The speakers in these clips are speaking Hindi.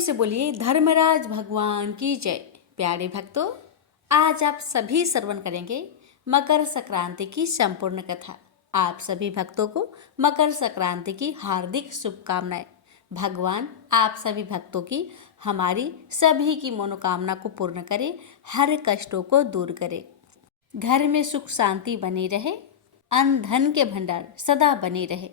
से बोलिए धर्मराज भगवान की जय। प्यारे भक्तों, आज आप सभी श्रवण करेंगे मकर संक्रांति की संपूर्ण कथा। आप सभी भक्तों को मकर संक्रांति की हार्दिक शुभकामनाएं। भगवान आप सभी भक्तों की, हमारी सभी की मनोकामना को पूर्ण करे, हर कष्टों को दूर करे, घर में सुख शांति बनी रहे, अन्न धन के भंडार सदा बने रहे।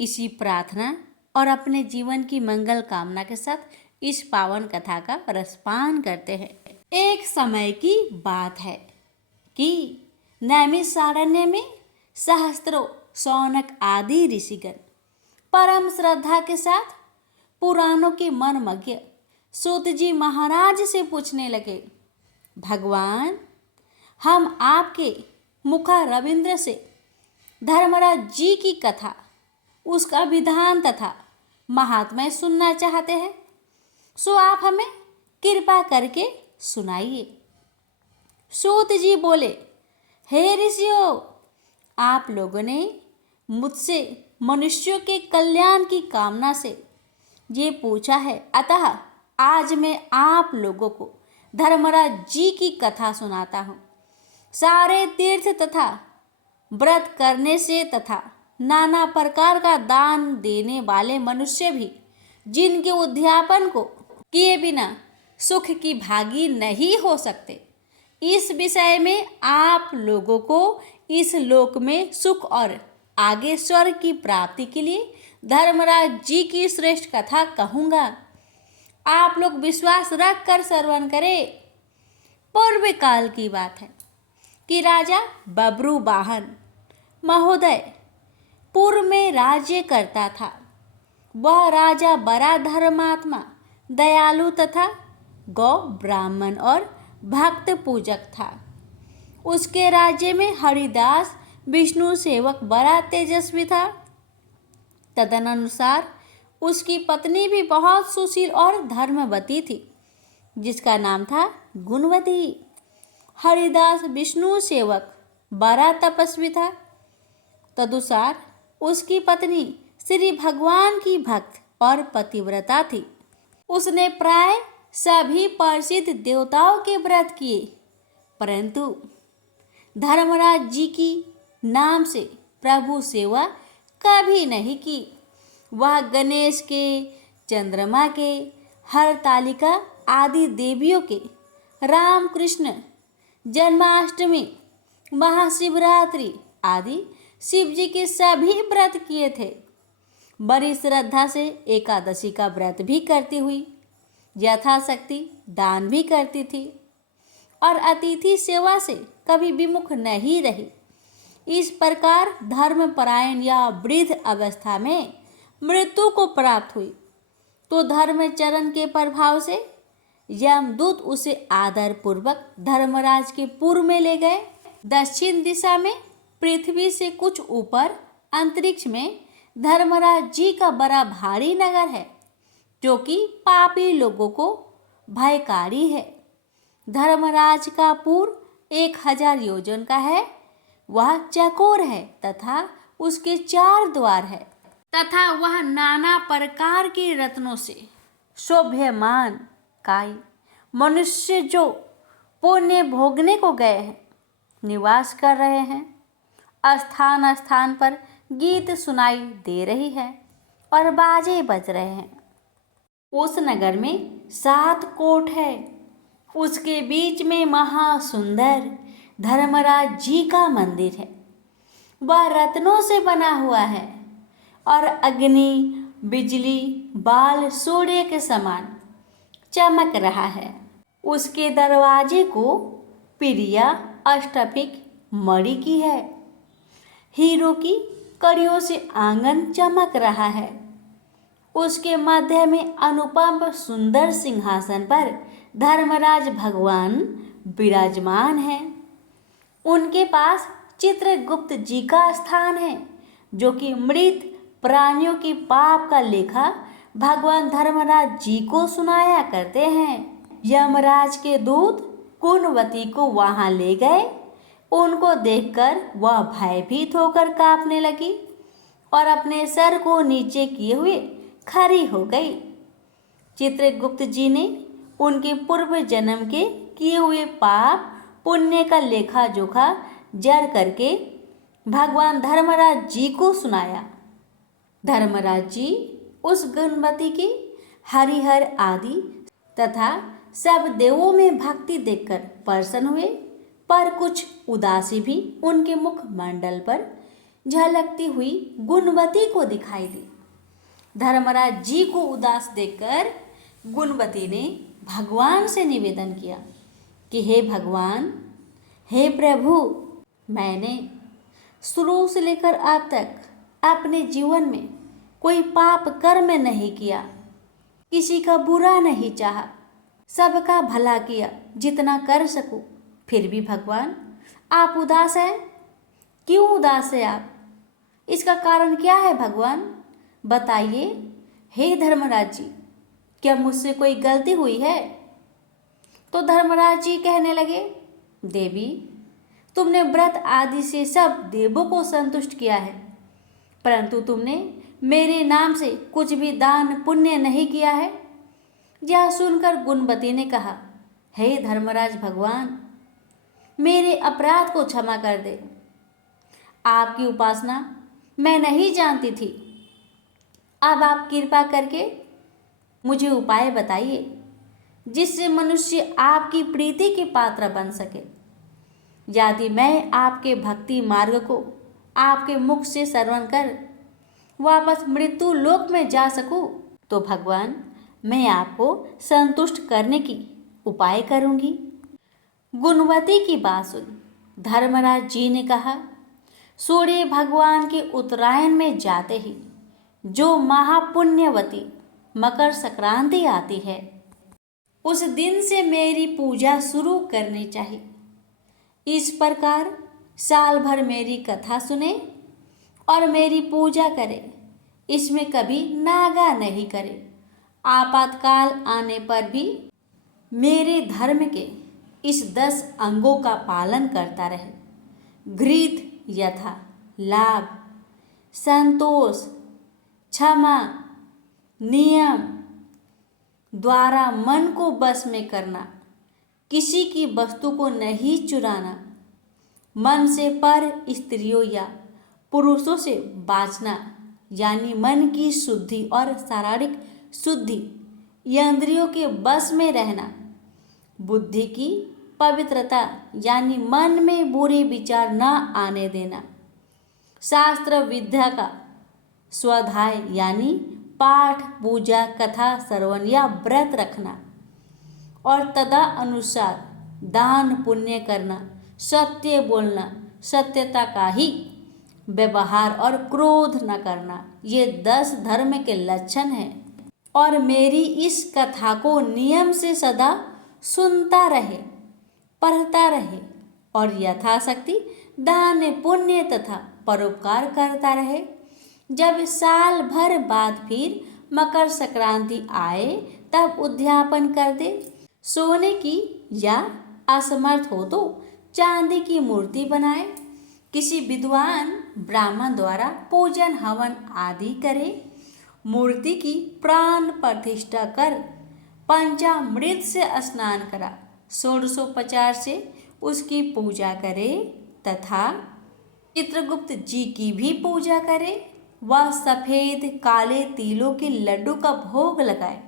इसी प्रार्थना और अपने जीवन की मंगल कामना के साथ इस पावन कथा का रसपान करते हैं। एक समय की बात है कि नैमिषारण्य में सहस्त्रों शौनक आदि ऋषिगण परम श्रद्धा के साथ पुराणों के मनमज्ञ सूत जी महाराज से पूछने लगे, भगवान, हम आपके मुखा रविंद्र से धर्मराज जी की कथा, उसका विधान तथा महात्म्य सुनना चाहते हैं, सो आप हमें कृपा करके सुनाइए। सूत जी बोले, हे ऋषियों, आप लोगों ने मुझसे मनुष्यों के कल्याण की कामना से ये पूछा है, अतः आज मैं आप लोगों को धर्मराज जी की कथा सुनाता हूँ। सारे तीर्थ तथा व्रत करने से तथा नाना प्रकार का दान देने वाले मनुष्य भी जिनके उद्यापन को किए बिना सुख की भागी नहीं हो सकते, इस विषय में आप लोगों को इस लोक में सुख और आगे स्वर्ग की प्राप्ति के लिए धर्मराज जी की श्रेष्ठ कथा कहूँगा। आप लोग विश्वास रख कर श्रवण करें। पूर्व काल की बात है कि राजा बब्रुवाहन महोदय पूर्व में राज्य करता था। वह राजा बड़ा धर्मात्मा, दयालु तथा गौ ब्राह्मण और भक्त पूजक था। उसके राज्य में हरिदास विष्णु सेवक बड़ा तेजस्वी था। तदनुसार उसकी पत्नी भी बहुत सुशील और धर्मवती थी, जिसका नाम था गुणवती। हरिदास विष्णु सेवक बड़ा तपस्वी था। तदुसार उसकी पत्नी श्री भगवान की भक्त और पतिव्रता थी। उसने प्राय सभी प्रसिद्ध देवताओं के व्रत किए, परंतु धर्मराज जी की नाम से प्रभु सेवा कभी नहीं की। वह गणेश के, चंद्रमा के, हरतालिका आदि देवियों के, राम कृष्ण जन्माष्टमी, महाशिवरात्रि आदि शिव जी के सभी व्रत किए थे। बड़ी श्रद्धा से एकादशी का व्रत भी करती हुई, यथाशक्ति दान भी करती थी और अतिथि सेवा से कभी विमुख नहीं रही। इस प्रकार धर्मपरायण या वृद्ध अवस्था में मृत्यु को प्राप्त हुई तो धर्मचरण के प्रभाव से यमदूत उसे आदर पूर्वक धर्मराज के पुर में ले गए। दक्षिण दिशा में पृथ्वी से कुछ ऊपर अंतरिक्ष में धर्मराज जी का बड़ा भारी नगर है, जो कि पापी लोगों को भयकारी है। धर्मराज का पुर 1000 योजन का है। वह चकोर है तथा उसके 4 द्वार है तथा वह नाना प्रकार के रत्नों से शोभ्यमान। काई मनुष्य जो पुण्य भोगने को गए हैं निवास कर रहे हैं। स्थान स्थान पर गीत सुनाई दे रही है और बाजे बज रहे हैं। उस नगर में 7 कोट है। उसके बीच में महासुंदर धर्मराज जी का मंदिर है। वह रत्नों से बना हुआ है और अग्नि, बिजली, बाल सूर्य के समान चमक रहा है। उसके दरवाजे को पिरिया अष्टपिक मणि की है। हीरो की कड़ियों से आंगन चमक रहा है। उसके मध्य में अनुपम सुंदर सिंहासन पर धर्मराज भगवान विराजमान हैं। उनके पास चित्रगुप्त जी का स्थान है, जो कि मृत प्राणियों की पाप का लेखा भगवान धर्मराज जी को सुनाया करते हैं। यमराज के दूत गुणवती को वहां ले गए। उनको देखकर वह भयभीत होकर कांपने लगी और अपने सर को नीचे किए हुए खड़ी हो गई। चित्रगुप्त जी ने उनके पूर्व जन्म के किए हुए पाप पुण्य का लेखा जोखा जड़ करके भगवान धर्मराज जी को सुनाया। धर्मराज जी उस गुणवती की हरिहर आदि तथा सब देवों में भक्ति देखकर प्रसन्न हुए, पर कुछ उदासी भी उनके मुख मंडल पर झलकती हुई गुणवती को दिखाई दी। धर्मराज जी को उदास देखकर गुणवती ने भगवान से निवेदन किया कि हे भगवान, हे प्रभु, मैंने शुरू से लेकर अब तक अपने जीवन में कोई पाप कर्म नहीं किया, किसी का बुरा नहीं चाहा, सबका भला किया जितना कर सकूं। फिर भी भगवान आप उदास हैं। क्यों उदास है आप? इसका कारण क्या है भगवान? बताइए। हे धर्मराज जी, क्या मुझसे कोई गलती हुई है? तो धर्मराज जी कहने लगे, देवी, तुमने व्रत आदि से सब देवों को संतुष्ट किया है, परंतु तुमने मेरे नाम से कुछ भी दान पुण्य नहीं किया है। यह सुनकर गुणवती ने कहा, हे धर्मराज भगवान, मेरे अपराध को क्षमा कर दे। आपकी उपासना मैं नहीं जानती थी। अब आप कृपा करके मुझे उपाय बताइए जिससे मनुष्य आपकी प्रीति के पात्र बन सके। यदि मैं आपके भक्ति मार्ग को आपके मुख से श्रवण कर वापस मृत्यु लोक में जा सकूं, तो भगवान मैं आपको संतुष्ट करने की उपाय करूंगी। गुणवती की बात सुन धर्मराज जी ने कहा, सूर्य भगवान के उत्तरायण में जाते ही जो महापुण्यवती मकर संक्रांति आती है, उस दिन से मेरी पूजा शुरू करनी चाहिए। इस प्रकार साल भर मेरी कथा सुने और मेरी पूजा करे, इसमें कभी नागा नहीं करे। आपातकाल आने पर भी मेरे धर्म के इस 10 अंगों का पालन करता रहे। घृत यथा लाभ, संतोष, क्षमा, नियम द्वारा मन को बस में करना, किसी की वस्तु को नहीं चुराना, मन से पर स्त्रियों या पुरुषों से बाँचना, यानी मन की शुद्धि और शारीरिक शुद्धि, इंद्रियों के बस में रहना, बुद्धि की पवित्रता यानी मन में बुरे विचार न आने देना, शास्त्र विद्या का स्वाध्याय यानी पाठ, पूजा, कथा, श्रवण या व्रत रखना और तदा अनुसार दान पुण्य करना, सत्य बोलना, सत्यता का ही व्यवहार और क्रोध न करना, ये 10 धर्म के लक्षण हैं। और मेरी इस कथा को नियम से सदा सुनता रहे, पढ़ता रहे और यथाशक्ति दान पुण्य तथा परोपकार करता रहे। जब साल भर बाद फिर मकर संक्रांति आए तब उद्यापन कर दे। सोने की या असमर्थ हो तो चांदी की मूर्ति बनाए, किसी विद्वान ब्राह्मण द्वारा पूजन हवन आदि करे, मूर्ति की प्राण प्रतिष्ठा कर पंचामृत से स्नान करा, षोडशोपचार से उसकी पूजा करे तथा चित्रगुप्त जी की भी पूजा करे। वह सफ़ेद काले तिलों के लड्डू का भोग लगाए।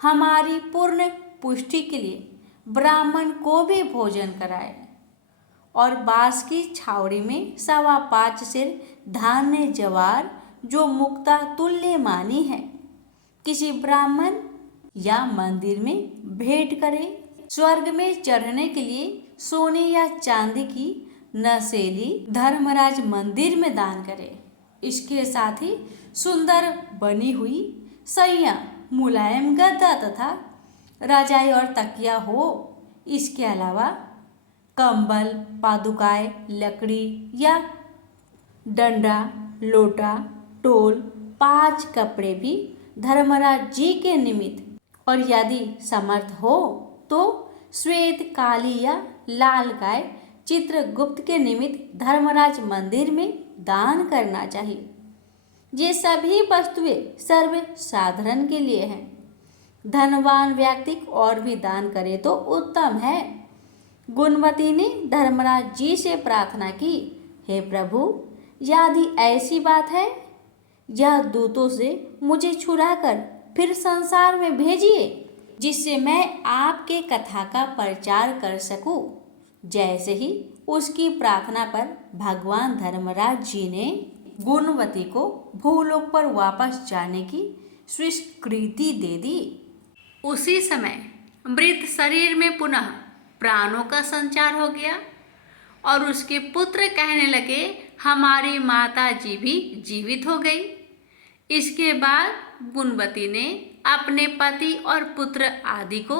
हमारी पूर्ण पुष्टि के लिए ब्राह्मण को भी भोजन कराए और बांस की छावड़ी में 5.25 सेर धान्य जवार जो मुक्ता तुल्य मानी है, किसी ब्राह्मण या मंदिर में भेंट करे। स्वर्ग में चढ़ने के लिए सोने या चांदी की नसेली धर्मराज मंदिर में दान करे। इसके साथ ही सुंदर बनी हुई सैया, मुलायम गद्दा तथा रजाई और तकिया हो। इसके अलावा कंबल, पादुकाएं, लकड़ी या डंडा, लोटा, टोल, 5 कपड़े भी धर्मराज जी के निमित्त और यदि समर्थ हो तो श्वेत, काली या लाल गाय चित्रगुप्त के निमित्त धर्मराज मंदिर में दान करना चाहिए। ये सभी वस्तुएं सर्व साधारण के लिए हैं। धनवान व्यक्ति और भी दान करे तो उत्तम है। गुणवती ने धर्मराज जी से प्रार्थना की, हे प्रभु, यदि ऐसी बात है, यह दूतों से मुझे छुड़ाकर फिर संसार में भेजिए, जिससे मैं आपके कथा का प्रचार कर सकूं। जैसे ही उसकी प्रार्थना पर भगवान धर्मराज जी ने गुणवती को भूलोक पर वापस जाने की स्वीकृति दे दी। उसी समय मृत शरीर में पुनः प्राणों का संचार हो गया और उसके पुत्र कहने लगे, हमारी माता जी भी जीवित हो गई। इसके बाद गुणवती ने अपने पति और पुत्र आदि को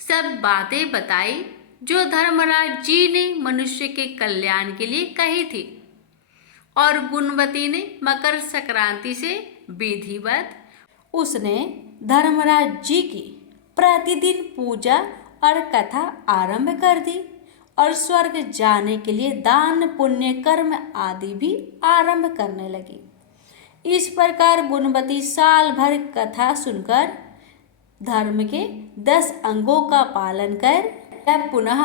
सब बातें बताई जो धर्मराज जी ने मनुष्य के कल्याण के लिए कही थी। और गुणवती ने मकर संक्रांति से विधिवत उसने धर्मराज जी की प्रतिदिन पूजा और कथा आरंभ कर दी और स्वर्ग जाने के लिए दान पुण्य कर्म आदि भी आरंभ करने लगी। इस प्रकार गुणवती साल भर कथा सुनकर धर्म के 10 अंगों का पालन कर जब पुनः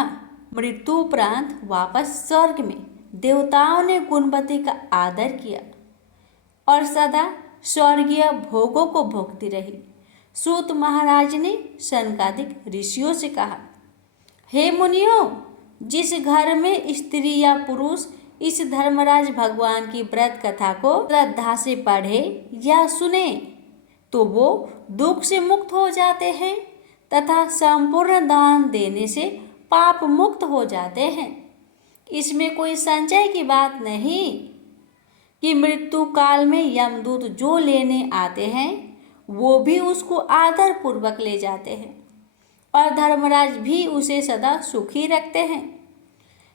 मृत्युपरांत वापस स्वर्ग में देवताओं ने गुणवती का आदर किया और सदा स्वर्गीय भोगों को भोगती रही। सूत महाराज ने सनकादिक ऋषियों से कहा, हे मुनियों, जिस घर में स्त्री या पुरुष इस धर्मराज भगवान की व्रत कथा को श्रद्धा से पढ़े या सुने तो वो दुख से मुक्त हो जाते हैं तथा संपूर्ण दान देने से पाप मुक्त हो जाते हैं। इसमें कोई संशय की बात नहीं कि मृत्यु काल में यमदूत जो लेने आते हैं वो भी उसको आदर पूर्वक ले जाते हैं और धर्मराज भी उसे सदा सुखी रखते हैं।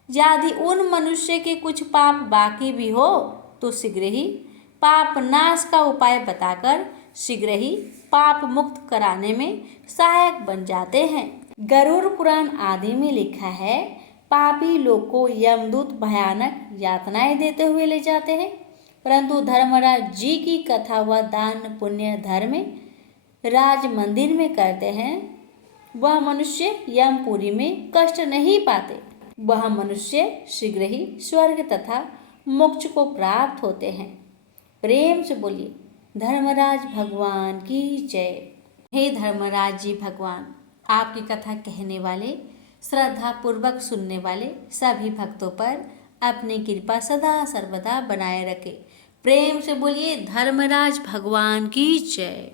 यदि उन मनुष्य के कुछ पाप बाकी भी हो तो शीघ्र ही पाप नाश का उपाय बताकर शीघ्र ही पाप मुक्त कराने में सहायक बन जाते हैं। गरुड़ पुराण आदि में लिखा है, पापी लोग को यमदूत भयानक यातनाएं देते हुए ले जाते हैं, परंतु धर्मराज जी की कथा व दान पुण्य धर्म राज मंदिर में करते हैं वह मनुष्य यमपुरी में कष्ट नहीं पाते। वह मनुष्य शीघ्र ही स्वर्ग तथा मोक्ष को प्राप्त होते हैं। प्रेम से बोलिए धर्मराज भगवान की जय। हे धर्मराज जी भगवान, आपकी कथा कहने वाले, श्रद्धा पूर्वक सुनने वाले सभी भक्तों पर अपनी कृपा सदा सर्वदा बनाए रखे। प्रेम से बोलिए धर्मराज भगवान की जय।